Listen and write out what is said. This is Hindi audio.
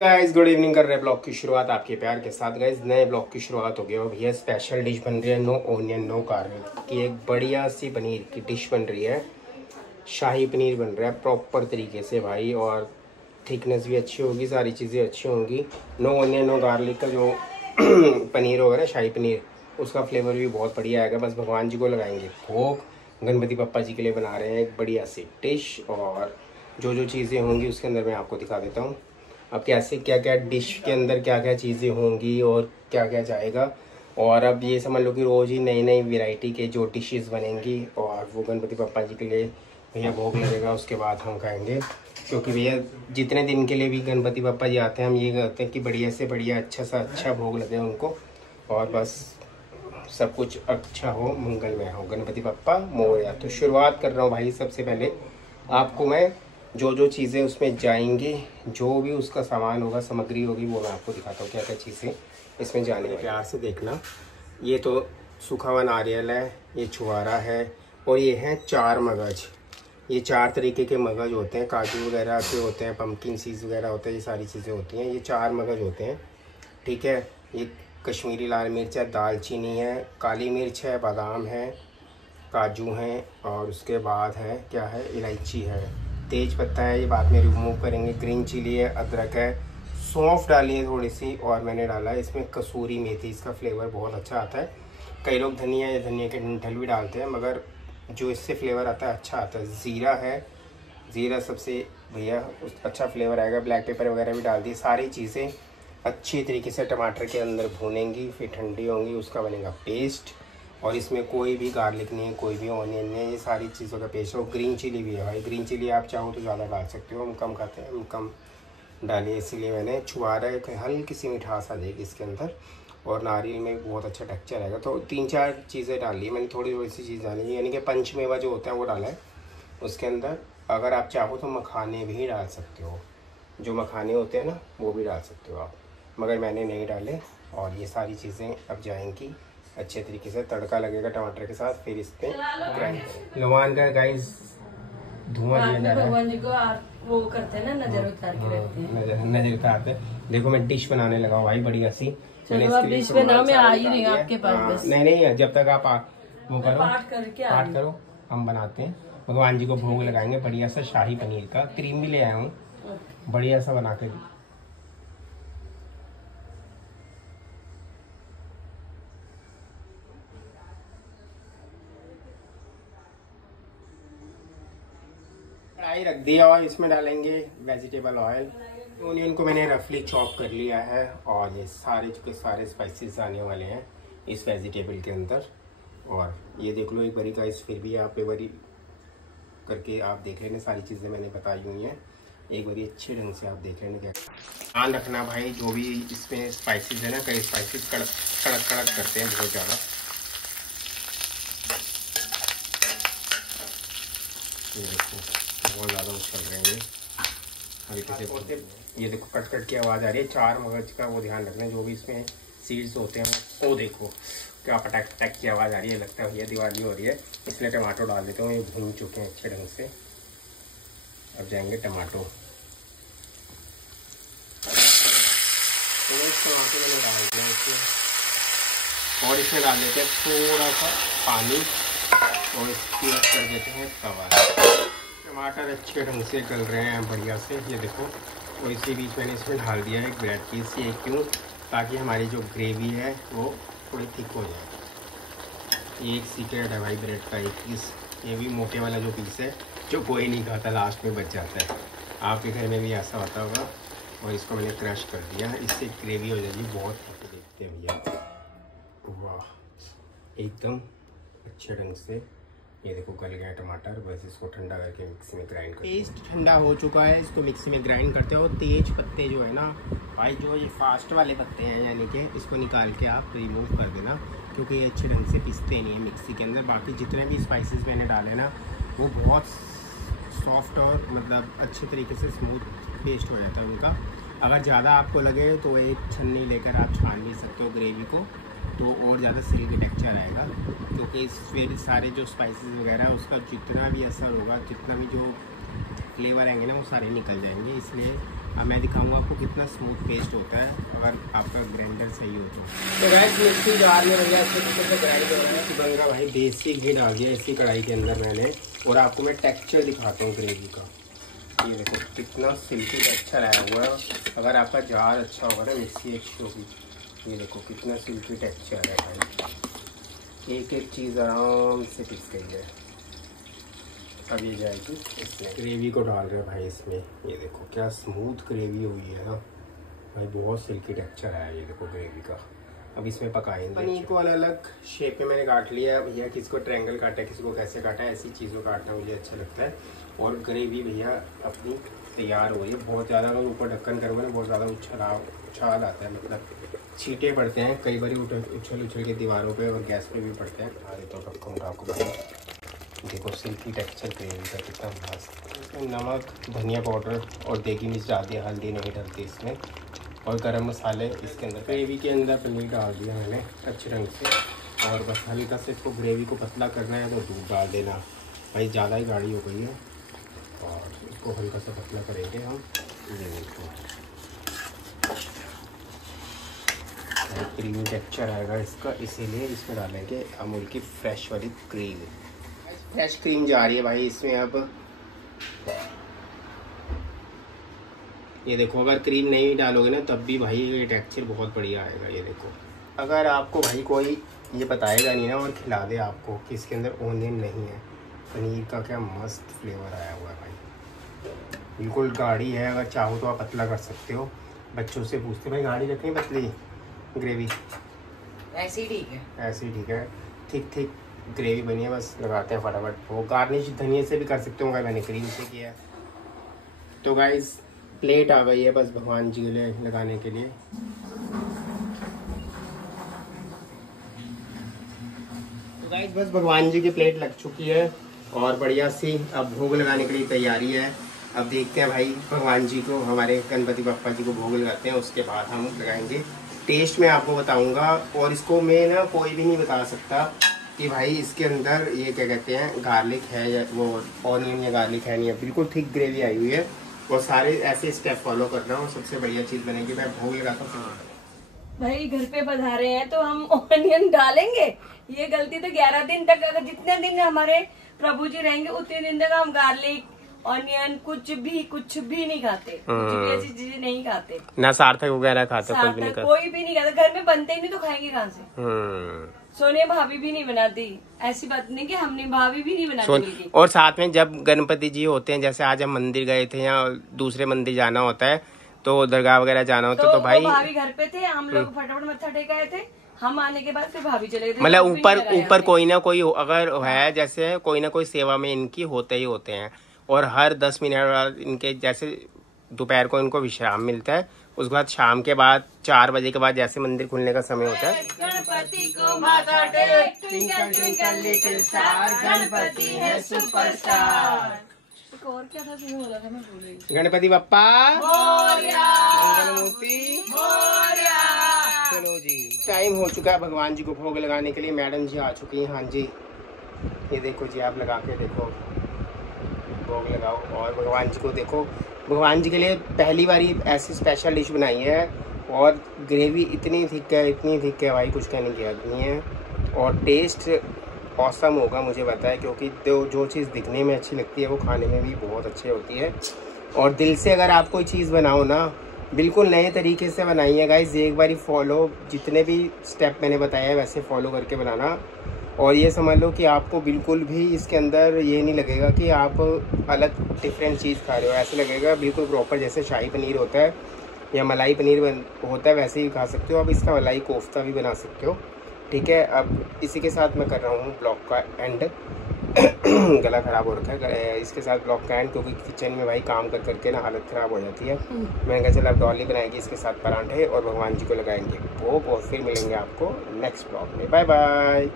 Guys good evening. कर रहे हैं ब्लॉग की शुरुआत आपके प्यार के साथ। गाइस नए ब्लॉग की शुरुआत हो गई और भैया स्पेशल डिश बन रही है, नो ओनियन नो गार्लिक की एक बढ़िया सी पनीर की डिश बन रही है। शाही पनीर बन रहा है प्रॉपर तरीके से भाई, और थिकनेस भी अच्छी होगी, सारी चीज़ें अच्छी होंगी। नो ओनियन नो गार्लिक का जो पनीर होगा ना, शाही पनीर, उसका फ्लेवर भी बहुत बढ़िया आएगा। बस भगवान जी को लगाएंगे भोग, गणपति पप्पा जी के लिए बना रहे हैं एक बढ़िया सी डिश। और जो जो चीज़ें होंगी उसके अंदर मैं आपको दिखा देता हूँ। अब कैसे क्या क्या डिश के अंदर क्या क्या चीज़ें होंगी और क्या क्या जाएगा। और अब ये समझ लो कि रोज़ ही नई नई वैरायटी के जो डिशेस बनेंगी, और वो गणपति पप्पा जी के लिए भैया भोग लगेगा, उसके बाद हम खाएंगे। क्योंकि भैया जितने दिन के लिए भी गणपति पप्पा जी आते हैं, हम ये करते हैं कि बढ़िया से बढ़िया अच्छा सा अच्छा भोग लगे उनको, और बस सब कुछ अच्छा हो, मंगलमय हो। गणपति पप्पा मोरया। तो शुरुआत कर रहा हूँ भाई। सबसे पहले आपको मैं जो जो चीज़ें उसमें जाएंगी, जो भी उसका सामान होगा, सामग्री होगी, वो मैं आपको दिखाता हूँ क्या क्या चीज़ें इसमें जाने। प्यार से देखना। ये तो सूखा हुआ नारियल है, ये छुआरा है, और ये हैं 4 मगज। ये 4 तरीके के मगज होते हैं, काजू वगैरह के होते हैं, पम्पकिन सीड्स वगैरह होते हैं, ये सारी चीज़ें होती हैं। ये 4 मगज होते हैं, ठीक है। ये कश्मीरी लाल मिर्च है, दालचीनी है, काली मिर्च है, बादाम है, काजू हैं, और उसके बाद है क्या है, इलायची है, तेज पत्ता है, ये बाद में रिमूव करेंगे, ग्रीन चिली है, अदरक है, सौंफ डाली है थोड़ी सी, और मैंने डाला है इसमें कसूरी मेथी। इसका फ्लेवर बहुत अच्छा आता है। कई लोग धनिया या धनिया के डंठल भी डालते हैं, मगर जो इससे फ्लेवर आता है अच्छा आता है। ज़ीरा है, ज़ीरा सबसे भैया अच्छा फ्लेवर आएगा। ब्लैक पेपर वगैरह भी डाल दी। सारी चीज़ें अच्छी तरीके से टमाटर के अंदर भूनेंगी, फिर ठंडी होंगी, उसका बनेगा पेस्ट। और इसमें कोई भी गार्लिक नहीं है, कोई भी ऑनियन नहीं है, ये सारी चीज़ों का पेस्ट है। और ग्रीन चिली भी है भाई, ग्रीन चिली आप चाहो तो ज़्यादा डाल सकते हो, हम कम खाते हैं, हम कम डालिए, इसीलिए मैंने छुआरा एक हल्की सी मिठास आ जाएगी इसके अंदर, और नारियल में बहुत अच्छा टेक्सचर आएगा। तो 3-4 चीज़ें डाल ली मैंने, थोड़ी थोड़ी सी चीज़ डाली, यानी कि पंचमेवा जो होता है वो डाला है उसके अंदर। अगर आप चाहो तो मखाने भी डाल सकते हो, जो मखाने होते हैं ना, वो भी डाल सकते हो आप, मगर मैंने नहीं डाले। और ये सारी चीज़ें अब जाएंगी अच्छे तरीके से, तड़का लगेगा टमाटर के साथ, फिर इस पर ग्राइंड करेंगे। भगवान का गाइस धुआं दिया जा रहा है, भगवान जी को वो करते हैं ना, नजर उतार के रखते हैं, नजर उतारते हैं। देखो मैं डिश बनाने लगा हूँ भाई बढ़िया सी। चलो अब डिश बनाओ, मैं आ ही रही हूँ आपके पास बस। नहीं, जब तक आप वो करो, पाठ करो, हम बनाते हैं। भगवान जी को भोग लगाएंगे बढ़िया सा शाही पनीर का। क्रीम भी ले आया हूँ बढ़िया सा बना के। कढ़ाई रख दिया और इसमें डालेंगे वेजिटेबल ऑयल। ओनियन को मैंने रफली चॉप कर लिया है, और ये सारे के सारे स्पाइसेस आने वाले हैं इस वेजिटेबल के अंदर। और ये देख लो एक बारी गाइस, फिर भी आप एक बारी करके आप देख लेना, सारी चीज़ें मैंने बताई हुई हैं, एक बारी अच्छे ढंग से आप देख लेना। क्या ध्यान रखना भाई, जो भी इसमें स्पाइसेस है ना, कई स्पाइसेस कड़क कड़क कड़क करते हैं बहुत ज़्यादा। ये देखो बहुत ज़्यादा उछल रहे हैं हल्के से। ये देखो कट कट की आवाज़ आ रही है। 4 मगज का वो ध्यान रखना, जो भी इसमें सीड्स होते हैं वो देखो क्या पटक पटक की आवाज़ आ रही है, लगता है भैया दिवाली हो रही है, इसलिए टमाटो डाल देता हूँ। ये भून चुके हैं अच्छे ढंग से। अब जाएंगे टमाटो, टमाटो मैंने डाल दिया इसमें, और इसमें डाल देते हैं थोड़ा सा पानी, और इसकी कर देते हैं तवा। टमाटर अच्छे ढंग से गल रहे हैं बढ़िया से, ये देखो। और इसी बीच मैंने इसमें डाल दिया है एक ब्रेड पीस। ये क्यों? ताकि हमारी जो ग्रेवी है वो थोड़ी थिक हो जाए। ये एक सीक्रेट है भाई ब्रेड का एक पीस, ये भी मोटे वाला जो पीस है, जो कोई नहीं खाता, लास्ट में बच जाता है। आपके घर में भी ऐसा होता होगा। और इसको मैंने क्रश कर दिया, इससे ग्रेवी हो जाएगी बहुत थिक। देखते हैं भैया, वाह एकदम अच्छे ढंग से। ये देखो गल गया टमाटर। बस इसको ठंडा करके मिक्सी में ग्राइंड करते हैं। पेस्ट ठंडा हो चुका है, इसको मिक्सी में ग्राइंड करते हो। तेज पत्ते जो है ना भाई, जो ये फास्ट वाले पत्ते हैं, यानी कि इसको निकाल के आप रिमूव कर देना, क्योंकि ये अच्छे ढंग से पिसते नहीं है मिक्सी के अंदर। बाकी जितने भी स्पाइसेस मैंने डाले ना, वो बहुत सॉफ्ट और मतलब अच्छे तरीके से स्मूथ पेस्ट हो जाता है उनका। अगर ज़्यादा आपको लगे तो एक छन्नी लेकर आप छान भी सकते हो ग्रेवी को, तो और ज़्यादा सिल्की टेक्सचर आएगा। क्योंकि फिर सारे जो स्पाइसेस वगैरह है उसका जितना भी असर होगा, जितना भी जो फ्लेवर आएंगे ना, वो सारे निकल जाएंगे। इसलिए अब मैं दिखाऊंगा आपको कितना स्मूथ पेस्ट होता है अगर आपका ग्राइंडर सही हो तो गैस मिक्सी जार में भैया अच्छे तरीके से ग्राइंड हो रहा है। बन रहा भाई देसी घी डाल दिया इसी कढ़ाई के अंदर मैंने, और आपको मैं टेक्सचर दिखाता हूँ ग्रेवी का। ये देखो कितना सिल्की टेक्सचर आया हुआ है। अगर आपका जार अच्छा होगा ना, मिक्सी अच्छी होगी, ये देखो कितना सिल्की टेक्सचर है भाई। एक एक चीज़ आराम से पिस गई है। अब ये जाएगी इसमें, ग्रेवी को डाल रहे हैं भाई इसमें। ये देखो क्या स्मूथ ग्रेवी हुई है ना भाई, बहुत सिल्की टेक्सचर है ये देखो ग्रेवी का। अब इसमें पकाएंगे। पनीर को अलग अलग शेप में मैंने काट लिया भैया, किसी को ट्रायंगल काटा है, किसी को कैसे काटा है, ऐसी चीज़ों काटना मुझे अच्छा लगता है। और ग्रेवी भैया अपनी तैयार हो रही है। बहुत ज़्यादा अगर ऊपर ढक्कन करोगे ना बहुत ज़्यादा उछाल आता है, मतलब छींटे पड़ते हैं कई बार उछल के दीवारों पे और गैस पे भी पड़ते हैं। आ देता हूँ ढक्कन आपको भाई, देखो सिल्की टेक्सचर ग्रेवी का कितना मस्त। इसमें नमक, धनिया पाउडर और देगी मिर्च डाल दिया, हल्दी नहीं डलती इसमें, और गरम मसाले इसके अंदर। ग्रेवी के अंदर पनीर डाल दिया मैंने अच्छे रंग से, और बस हल्का से इसको ग्रेवी को पतला करना है तो दूध डाल देना भाई, ज़्यादा ही गाढ़ी हो गई है, और इसको हल्का सा पतला करेंगे हम। ये देखो क्रीमी टेक्सचर आएगा इसका, इसीलिए इसमें डालेंगे अमूल की फ्रेश वाली क्रीम। फ्रेश क्रीम जा रही है भाई इसमें। अब ये देखो अगर क्रीम नहीं डालोगे ना तब भी भाई ये टेक्सचर बहुत बढ़िया आएगा। ये देखो अगर आपको भाई कोई ये बताएगा नहीं ना और खिला दे आपको कि इसके अंदर ओनियन नहीं है, पनीर का क्या मस्त फ्लेवर आया हुआ है भाई। बिल्कुल गाढ़ी है, अगर चाहो तो आप पतला कर सकते हो। बच्चों से पूछते भाई गाढ़ी रखनी पतली ग्रेवी, ऐसे ही ठीक है, ऐसे ही ठीक है। ठीक ठीक ग्रेवी बनी है, बस लगाते हैं फटाफट। वो गार्निश धनिया से भी कर सकते हो, मैंने क्रीम से किया है। तो गाइस प्लेट आ गई है बस भगवान जी के लिए लगाने के लिए। तो गाइस बस भगवान जी की प्लेट लग चुकी है और बढ़िया सी अब भोग लगाने के लिए तैयारी है। अब देखते हैं भाई भगवान जी को, हमारे गणपति बप्पा जी को भोग लगाते हैं, उसके बाद हम लगाएंगे। टेस्ट मैं आपको बताऊंगा, और इसको मैं ना कोई भी नहीं बता सकता कि भाई इसके अंदर ये क्या कहते हैं गार्लिक है या वो ऑनियन या गार्लिक है नहीं है। बिल्कुल थिक ग्रेवी आई हुई है और सारे ऐसे स्टेप फॉलो कर रहा हूँ, सबसे बढ़िया चीज़ बनेगी। मैं भोग लगाता हूँ भाई, घर पे पधारे हैं तो हम ऑनियन डालेंगे। ये गलती तो 11 दिन तक, अगर जितने दिन हमारे प्रभु जी रहेंगे उतने दिन तक हम गार्लिक ऑनियन कुछ भी नहीं खाते, कुछ भी ऐसी चीजें नहीं खाते ना। सार्थक वगैरह खाते कोई भी नहीं खाता, घर में बनते ही नहीं तो खाएंगे कहाँ से। सोनिया भाभी भी नहीं बनाती, ऐसी बात नहीं कि हमने भाभी भी नहीं बनाती। और साथ में जब गणपति जी होते हैं, जैसे आज हम मंदिर गए थे या दूसरे मंदिर जाना होता है तो दरगाह वगैरह जाना होता है तो भाई भाभी घर पे थे, हम लोग फटाफट मत्था टेक आए थे। हम आने के बाद फिर भाभी चले गए। मतलब ऊपर कोई ना कोई अगर है, जैसे कोई ना कोई सेवा में इनकी होते ही होते हैं। और हर 10 मिनट बाद इनके जैसे दोपहर को इनको विश्राम मिलता है, उसके बाद शाम के बाद 4 बजे के बाद जैसे मंदिर खुलने का समय होता है। गणपति को माथा टेक, twinkle twinkle little star, Ganapati है सुपरस्टार। और क्या था बोला था, मैं भूल गई। गणपति बप्पा मोरया, मंगलमूर्ति मोरया। चलो जी टाइम हो चुका है भगवान जी को भोग लगाने के लिए। मैडम जी आ चुकी हैं। हाँ जी ये देखो जी, आप लगा के देखो, भोग लगाओ और भगवान जी को देखो। भगवान जी के लिए पहली बारी ऐसी स्पेशल डिश बनाई है, और ग्रेवी इतनी थिक है भाई, कुछ कहने की बात नहीं है। और टेस्ट औसम होगा मुझे पता है, क्योंकि जो चीज़ दिखने में अच्छी लगती है वो खाने में भी बहुत अच्छी होती है। और दिल से अगर आप कोई चीज़ बनाओ ना, बिल्कुल नए तरीके से बनाइए गाइस। एक बारी फॉलो, जितने भी स्टेप मैंने बताया है वैसे फॉलो करके बनाना। और ये समझ लो कि आपको बिल्कुल भी इसके अंदर ये नहीं लगेगा कि आप अलग डिफरेंट चीज़ खा रहे हो। ऐसे लगेगा बिल्कुल प्रॉपर, जैसे शाही पनीर होता है या मलाई पनीर होता है वैसे ही खा सकते हो। आप इसका मलाई कोफ्ता भी बना सकते हो। ठीक है, अब इसी के साथ मैं कर रहा हूँ ब्लॉग का एंड। गला ख़राब हो रखा है, इसके साथ ब्लॉग का एंड, क्योंकि किचन में भाई काम कर करके ना हालत ख़राब हो जाती है। मैंने कहा चल अब डॉली बनाएगी, इसके साथ पराठे और भगवान जी को लगाएंगे भोग, और फिर मिलेंगे आपको नेक्स्ट ब्लॉग में। Bye bye.